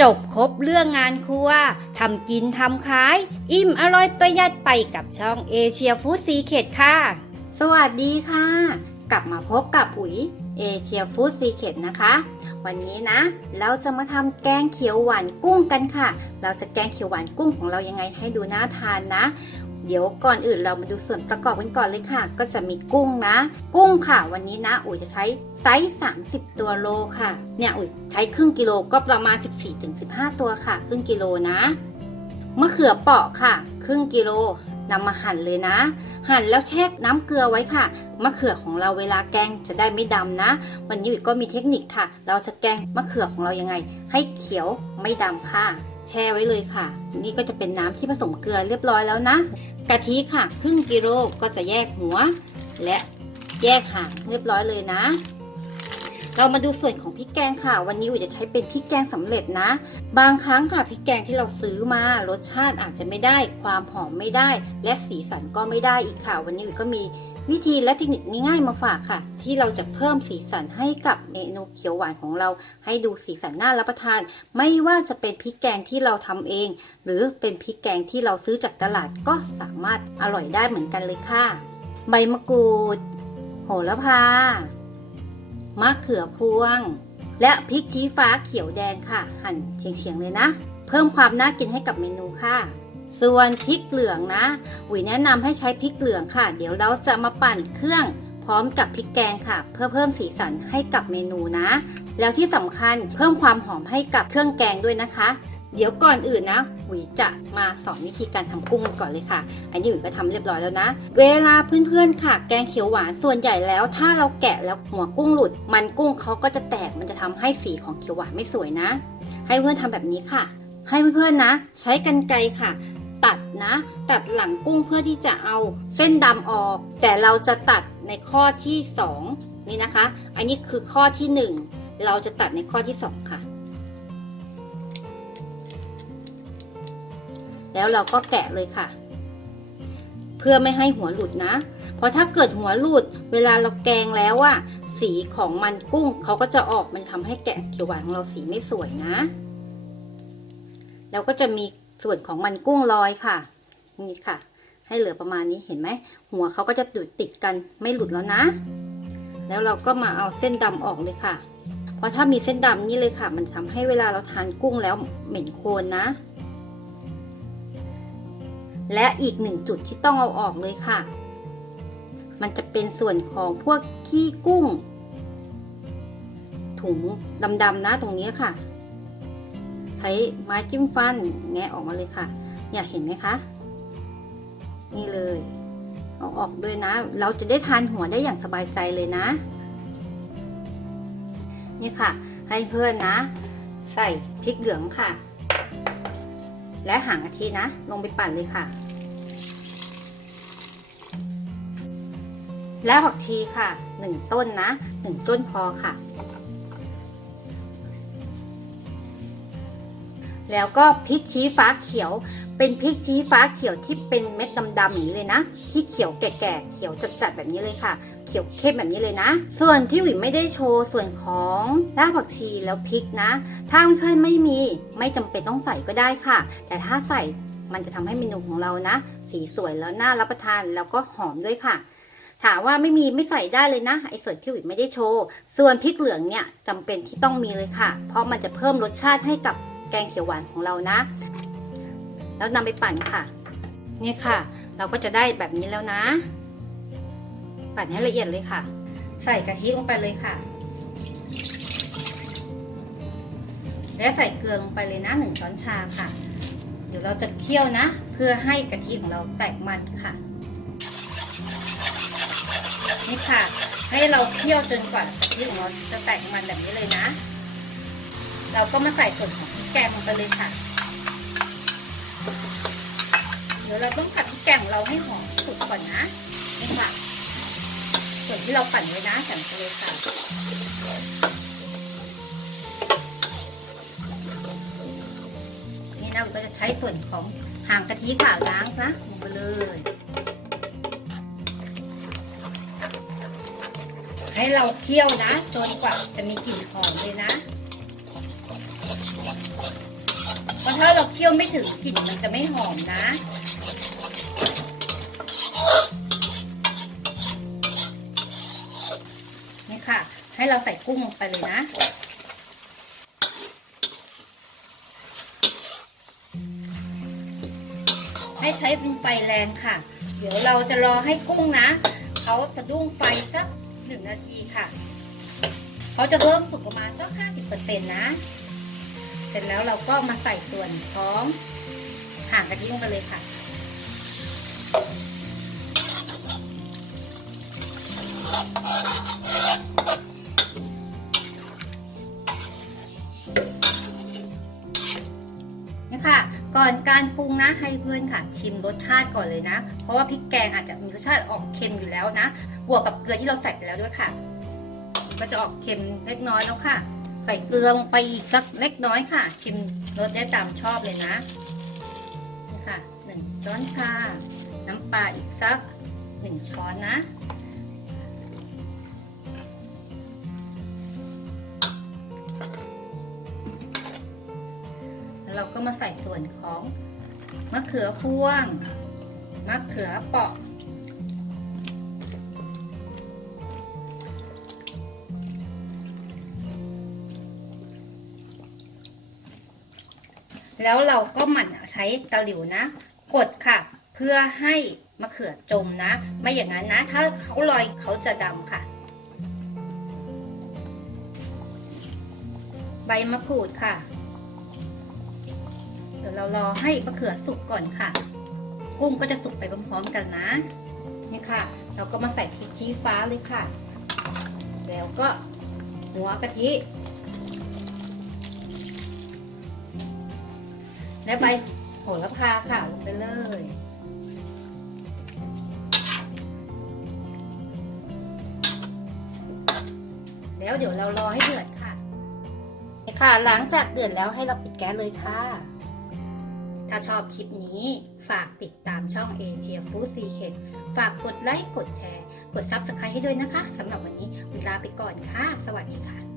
จบครบเรื่องงานครัวทำกินทำขาย อิ่มอร่อยประหยัดไปกับช่องเอเชียฟู้ดซีเคดค่ะ สวัสดีค่ะ กลับมาพบกับอุ๋ยเอเชียฟู้ดซีเคดนะคะ วันนี้นะ เราจะมาทำแกงเขียวหวานกุ้งกันค่ะ เราจะแกงเขียวหวานกุ้งของเรายังไงให้ดูน่าทานนะ เดี๋ยวก่อนอื่นเรามาดูส่วนประกอบกันก่อนเลยค่ะ ก็จะมีกุ้งนะ กุ้งค่ะ วันนี้นะอุ๋ยจะใช้ไซส์ 30 ตัวโลค่ะ เนี่ยอุ๋ยใช้ครึ่งกิโลก็ประมาณ 14-15 ตัวค่ะ ครึ่งกิโลนะมะเขือเปาะค่ะ ครึ่งกิโลนำมาหั่นเลยนะ หั่นแล้วแช่น้ำเกลือไว้ค่ะมะเขือของเราเวลาแกงจะได้ไม่ดำนะ วันนี้อุ๋ยก็มีเทคนิคค่ะ เราจะแกงมะเขือของเรายังไง ให้เขียวไม่ดำค่ะ แช่ไว้เลยค่ะ นี่ก็จะเป็นน้ำที่ผสมเกลือเรียบร้อยแล้วนะ กะทิค่ะครึ่งกิโลก็จะแยกหัว และแยกหางเรียบร้อยเลยนะ เรามาดูส่วนของพริกแกงค่ะ วันนี้อุ๋ยจะใช้เป็นพริกแกงสำเร็จนะ บางครั้งค่ะพริกแกงที่เราซื้อมารสชาติอาจจะไม่ได้ ความหอมไม่ได้ และสีสันก็ไม่ได้อีกค่ะ วันนี้อุ๋ยก็มี วิธีและเทคนิคง่ายๆมาฝากค่ะ ที่เราจะเพิ่มสีสันให้กับเมนูเขียวหวานของเรา ให้ดูสีสันน่ารับประทาน ไม่ว่าจะเป็นพริกแกงที่เราทำเอง หรือเป็นพริกแกงที่เราซื้อจากตลาดก็สามารถอร่อยได้เหมือนกันเลยค่ะ ใบมะกรูด โหระพามะเขือพวง และพริกชี้ฟ้าเขียวแดงค่ะ หั่นเฉียงๆเลยนะ เพิ่มความน่ากินให้กับเมนูค่ะ ส่วนพริกเหลืองนะอุ๋ยแนะนำให้ใช้พริกเหลืองค่ะ เดี๋ยวเราจะมาปั่นเครื่องพร้อมกับพริกแกงค่ะ เพื่อเพิ่มสีสันให้กับเมนูนะ แล้วที่สำคัญเพิ่มความหอมให้กับเครื่องแกงด้วยนะคะ เดี๋ยวก่อนอื่นนะหวีจะมาสอนวิธีการทำกุ้งกันก่อนเลยค่ะ อันนี้หวีก็ทำเรียบร้อยแล้วนะ เวลาเพื่อนๆค่ะ แกงเขียวหวานส่วนใหญ่แล้ว ถ้าเราแกะแล้วหัวกุ้งหลุด มันกุ้งเขาก็จะแตกมันจะทำให้สีของเขียวหวานไม่สวยนะ ให้เพื่อนทำแบบนี้ค่ะ ให้เพื่อนๆนะ ใช้กันไกรค่ะ ตัดนะ ตัดหลังกุ้งเพื่อที่จะเอาเส้นดำออก แต่เราจะตัดในข้อที่สองนี่นะคะ อันนี้คือข้อที่หนึ่งเราจะตัดในข้อที่สองค่ะ แล้วเราก็แกะเลยค่ะ เพื่อไม่ให้หัวหลุดนะ เพราะถ้าเกิดหัวหลุด เวลาเราแกงแล้วอะสีของมันกุ้งเขาก็จะออกมันทำให้แกะเขียวหวานของเราสีไม่สวยนะ แล้วก็จะมี ส่วนของมันกุ้งลอยค่ะ นี่ค่ะ ให้เหลือประมาณนี้เห็นไหม หัวเขาก็จะติดติดกันไม่หลุดแล้วนะ แล้วเราก็มาเอาเส้นดำออกเลยค่ะ เพราะถ้ามีเส้นดำนี่เลยค่ะ มันทำให้เวลาเราทานกุ้งแล้วเหม็นโคลนนะ และอีกหนึ่งจุดที่ต้องเอาออกเลยค่ะ มันจะเป็นส่วนของพวกขี้กุ้ง ถุงดำๆนะตรงนี้ค่ะ ช้ไม้จิ้มฟันแงะออกมาเลยค่ะเนี่ยเห็นไหมคะ นี่เลยเอาออกด้วยนะ เราจะได้ทานหัวได้อย่างสบายใจเลยนะ นี่ค่ะ ให้เพื่อนนะ ใส่พริกเหลืองค่ะ และหางกะทินะ ลงไปปั่นเลยค่ะ และผักชีค่ะหนึ่งต้นนะหนึ่งต้นพอค่ะ แล้วก็พริกชี้ฟ้าเขียว เป็นพริกชี้ฟ้าเขียวที่เป็นเม็ดดำๆอย่างนี้เลยนะ ที่เขียวแก่ๆเขียวจัดๆแบบนี้เลยค่ะ เขียวเข้มแบบนี้เลยนะ ส่วนที่หวิไม่ได้โชว์ส่วนของรากผักชีแล้วพริกนะ ถ้าเพื่อนไม่มีไม่จำเป็นต้องใส่ก็ได้ค่ะ แต่ถ้าใส่มันจะทำให้เมนูของเรานะ สีสวยแล้วน่ารับประทานแล้วก็หอมด้วยค่ะถามว่าไม่มีไม่ใส่ได้เลยนะไอ้ส่วนที่หวิไม่ได้โชว์ ส่วนพริกเหลืองเนี่ยจำเป็นที่ต้องมีเลยค่ะ เพราะมันจะเพิ่มรสชาติให้กับ แกงเขียวหวานของเรานะ แล้วนำไปปั่นค่ะ นี่ค่ะ เราก็จะได้แบบนี้แล้วนะ ปั่นให้ละเอียดเลยค่ะ ใส่กะทิลงไปเลยค่ะ และใส่เกลือลงไปเลยนะหนึ่งช้อนชาค่ะ เดี๋ยวเราจะเคี่ยวนะ เพื่อให้กะทิของเราแตกมันค่ะ นี่ค่ะ ให้เราเคี่ยวจนกว่ากะทิของเราจะแตกมันแบบนี้เลยนะ เราก็มาใส่ส่วนของพริกแกงลงไปเลยค่ะ เดี๋ยวเราต้องผัดพริกแกงของเราให้หอมสุกก่อนนะนี่ค่ะ ส่วนที่เราปั่นไว้นะใส่ลงไปเลยค่ะนี่นะเราก็จะใช้ส่วนของหางกะทิค่ะล้างนะลงไปเลยให้เราเคี่ยวนะ จนกว่าจะมีกลิ่นหอมเลยนะ เพราะถ้าเราเคี่ยวไม่ถึงกลิ่นมันจะไม่หอมนะ นี่ค่ะ ให้เราใส่กุ้งลงไปเลยนะให้ใช้เป็นไฟแรงค่ะ เดี๋ยวเราจะรอให้กุ้งนะเขาสะดุ้งไฟสักหนึ่งนาทีค่ะ เขาจะเริ่มสุกประมาณสักห้าสิบเปอร์เซ็นต์นะ สร็จแล้วเราก็มาใส่ส่วนของห่างกะทิลงไปเลยค่ะ นี่ค่ะ ก่อนการปรุงนะให้เพื่อนค่ะ ชิมรสชาติก่อนเลยนะ เพราะว่าพริกแกงอาจจะมีรสชาติออกเค็มอยู่แล้วนะ บวกกับเกลือที่เราใส่ไปแล้วด้วยค่ะ ก็จะออกเค็มเล็กน้อยแล้วค่ะ ใส่เกลือลงไปอีกสักเล็กน้อยค่ะ ชิมรสได้ตามชอบเลยนะนี่ค่ะหนึ่งช้อนชา น้ำปลาอีกสักหนึ่งช้อนนะเราก็มาใส่ส่วนของมะเขือพวง มะเขือเปาะ แล้วเราก็หมั่นใช้ตะหลิวนะ กดค่ะ เพื่อให้มะเขือจมนะ ไม่อย่างนั้นนะ ถ้าเขาลอยเขาจะดำค่ะ ใบมะกรูดค่ะ เดี๋ยวเรารอให้มะเขือสุกก่อนค่ะ กุ้งก็จะสุกไปพร้อมๆกันนะ นี่ค่ะ เราก็มาใส่พริกชี้ฟ้าเลยค่ะ แล้วก็หัวกะทิ และใบโหระพาค่ะลงไปเลย แล้วเดี๋ยวเรารอให้เดือดค่ะนี่ค่ะ หลังจากเดือดแล้วให้เราปิดแก๊สเลยค่ะ ถ้าชอบคลิปนี้ ฝากติดตามช่องเอเชียฟู้ดซีเคทฝากกดไลค์ กดแชร์ กด Subscribe ให้ด้วยนะคะสำหรับวันนี้เวลาไปก่อนค่ะ สวัสดีค่ะ